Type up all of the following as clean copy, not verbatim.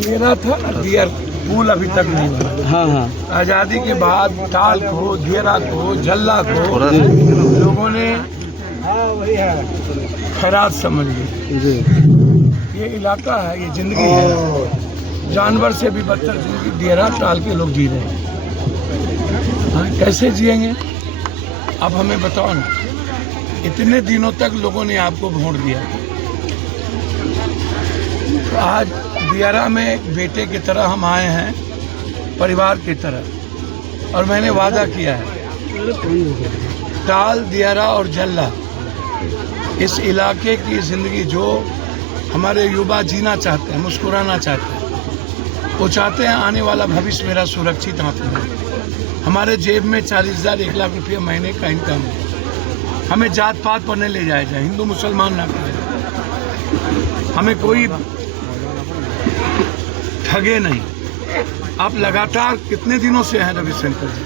दियरा था ना, दियर पुल अभी तक नहीं बना। हाँ। आज़ादी के बाद टाल को, दियरा को, झल्ला को लोगों ने खैरात समझ ली। ये इलाका है, ये जिंदगी है। जानवर से भी बदतर जिंदगी दियरा टाल के लोग जी रहे हैं। हाँ, कैसे जिएंगे? अब हमें बताओ ना। इतने दिनों तक लोगों ने आपको वोट दिया, तो आज दियरा में एक बेटे की तरह हम आए हैं, परिवार की तरह। और मैंने वादा किया है, टाल, दियरा और झल्ला, इस इलाके की ज़िंदगी जो हमारे युवा जीना चाहते हैं, मुस्कुराना चाहते हैं, वो चाहते हैं आने वाला भविष्य मेरा सुरक्षित हाथ में। हमारे जेब में 40,000 1 लाख रुपये महीने का इनकम है। हमें जात पात पर नहीं ले जाया जाए, हिंदू मुसलमान ना करें, हमें कोई ठगे नहीं। आप लगातार कितने दिनों से हैं रविशंकर जी?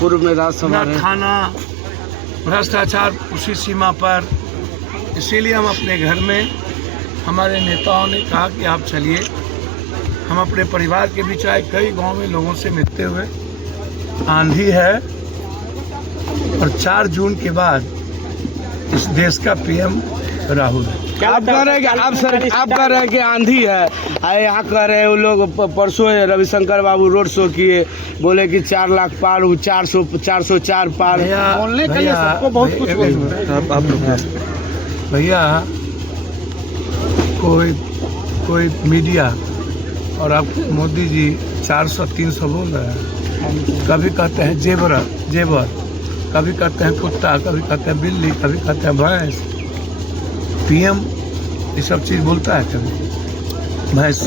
पूर्व में राज्यसभा ना खाना, भ्रष्टाचार उसी सीमा पर। इसीलिए हम अपने घर में, हमारे नेताओं ने कहा कि आप चलिए, हम अपने परिवार के बीच आए। कई गांव में लोगों से मिलते हुए, आंधी है और 4 जून के बाद इस देश का पीएम राहुल है। आप कह रहे हैं कि आप कह रहे हैं कि आंधी है, यहाँ कह रहे हैं वो लोग। परसों रविशंकर बाबू रोड शो किए, बोले कि 4 लाख पार, 404 पार। बोलने के लिए सबको बहुत कुछ भैया, कोई मीडिया और आप मोदी जी 400-300 बोल रहे हैं। कभी कहते हैं जेबर, कभी कहते हैं कुत्ता, कभी कहते हैं बिल्ली, कभी कहते हैं भैंस। पीएम ये सब चीज़ बोलता है कभी? भैंस,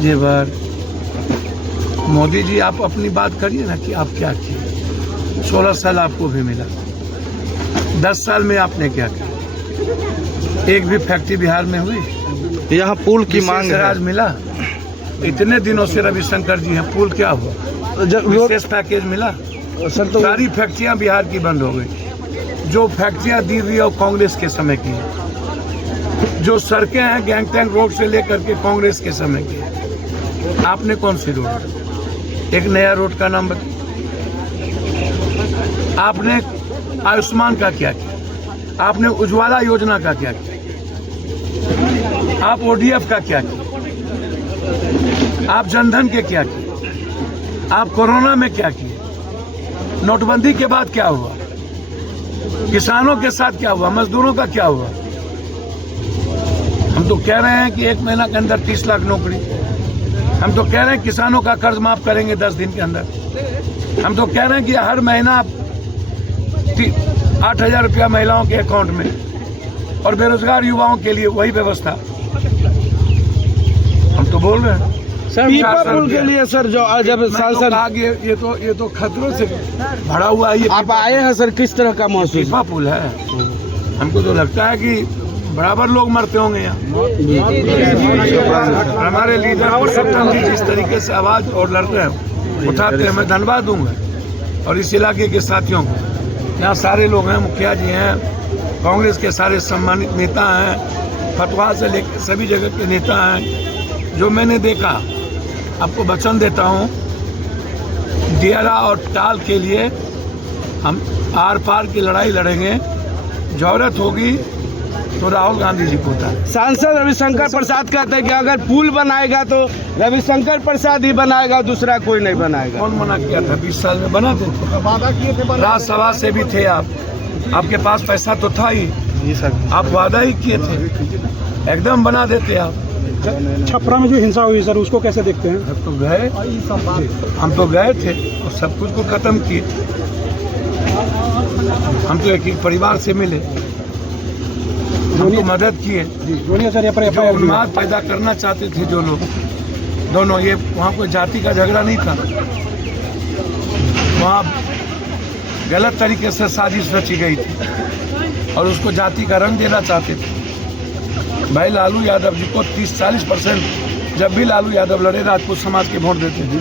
जेवर। मोदी जी, आप अपनी बात करिए ना कि आप क्या किए। 16 साल आपको भी मिला, 10 साल में आपने क्या किया? एक भी फैक्ट्री बिहार में हुई? यहाँ पुल की मांग है, मिला? इतने दिनों से रविशंकर जी हैं, पुल क्या हुआ? विशेष पैकेज मिला? सर तो सारी फैक्ट्रियां बिहार की बंद हो गई। जो फैक्ट्रियां दी हुई और कांग्रेस के समय की है। जो सड़कें हैं गैंगटैंग रोड से लेकर के कांग्रेस के समय की है। आपने कौन सी रोड? एक नया रोड का नाम बताइए। आपने आयुष्मान का क्या किया? आपने उज्ज्वला योजना का क्या किया? आप ओडीएफ का क्या किया? आप जनधन के क्या किए? आप कोरोना में क्या किए? नोटबंदी के बाद क्या हुआ? किसानों के साथ क्या हुआ? मजदूरों का क्या हुआ? हम तो कह रहे हैं कि 1 महीना के अंदर 30 लाख नौकरी। हम तो कह रहे हैं किसानों का कर्ज माफ करेंगे 10 दिन के अंदर। हम तो कह रहे हैं कि हर महीना 8,000 रुपया महिलाओं के अकाउंट में, और बेरोजगार युवाओं के लिए वही व्यवस्था। हम तो बोल रहे हैं सर, पीपा पुल के लिए सर, जो जब सांसद आगे ये तो खतरों से भरा हुआ है। आप आए हैं सर, किस तरह का महसूस? पीपा पुल है, हमको तो लगता है कि बराबर लोग मरते होंगे यहाँ। हमारे लीडर पुरुषोत्तम जी जिस तरीके से आवाज और लड़ते हैं, उठाते हैं, मैं धन्यवाद दूंगा। और इस इलाके के साथियों को, यहाँ सारे लोग हैं, मुखिया जी हैं, कांग्रेस के सारे सम्मानित नेता हैं, फतवा से लेकर सभी जगह के नेता हैं। जो मैंने देखा, आपको वचन देता हूँ, दियरा और टाल के लिए हम आर पार की लड़ाई लड़ेंगे। जरूरत होगी तो राहुल गांधी जी को उतारें। सांसद रविशंकर प्रसाद कहते हैं कि अगर पुल बनाएगा तो रविशंकर प्रसाद ही बनाएगा, दूसरा कोई नहीं बनाएगा। कौन मना किया था? 20 साल में बना थे, वादा किए थे, राज्यसभा से भी थे आप, आपके पास पैसा तो था ही, आप वादा ही किए थे, एकदम बना देते आप। छपरा में जो हिंसा हुई सर, उसको कैसे देखते हैं? हम तो गए थे और सब कुछ को खत्म किए। हम तो एक परिवार से मिले, हमको मदद किए। जो उन्माद पैदा करना चाहते थे जो लोग, दोनों, ये वहाँ कोई जाति का झगड़ा नहीं था, वहाँ गलत तरीके से साजिश रची गई थी और उसको जाति का रंग देना चाहते थे। भाई लालू यादव जी को 30-40% जब भी लालू यादव लड़े, राजपूत समाज के वोट देते थे।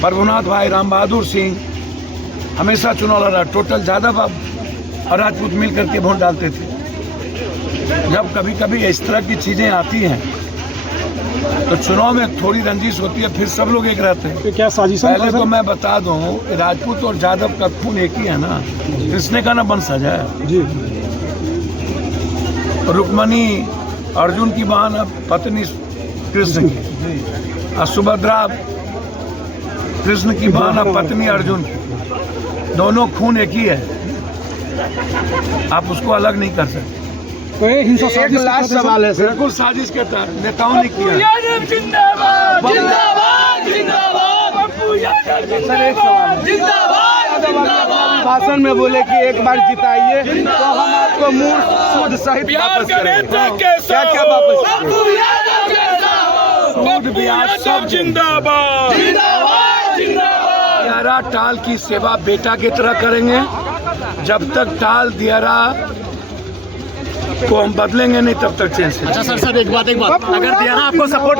प्रभुनाथ भाई, राम बहादुर सिंह हमेशा चुनाव लड़ा, टोटल यादव और राजपूत मिल करके वोट डालते थे। जब कभी कभी इस तरह की चीज़ें आती हैं तो चुनाव में थोड़ी रंजिश होती है, फिर सब लोग एक रहते हैं। तो क्या साजिशा पहले तो मैं बता दूं, राजपूत और यादव का खून एक ही है ना, कृष्ण का ना वंशज है। जी रुक्मणी अर्जुन की बहन पत्नी कृष्ण की, और सुभद्रा कृष्ण की बहन पत्नी अर्जुन की, दोनों खून एक ही है, आप उसको अलग नहीं कर सकते। तो ये हिंसा एक साजिश लास्ट सवाल है सर। बिल्कुल साजिश करता है, नेताओं ने किया। सर एक सवाल, भाषण में बोले कि एक बार जिताइए तो हम आपको मूल सूद सहित वापस करेंगे, क्या क्या वापस करेंगे? सूद ब्याज सब जिंदाबाद। दियारा टाल की सेवा बेटा की तरह करेंगे, जब तक टाल दियारा को हम बदलेंगे नहीं तब तक चेंज। अच्छा सर एक बात अगर दियारा आपको सपोर्ट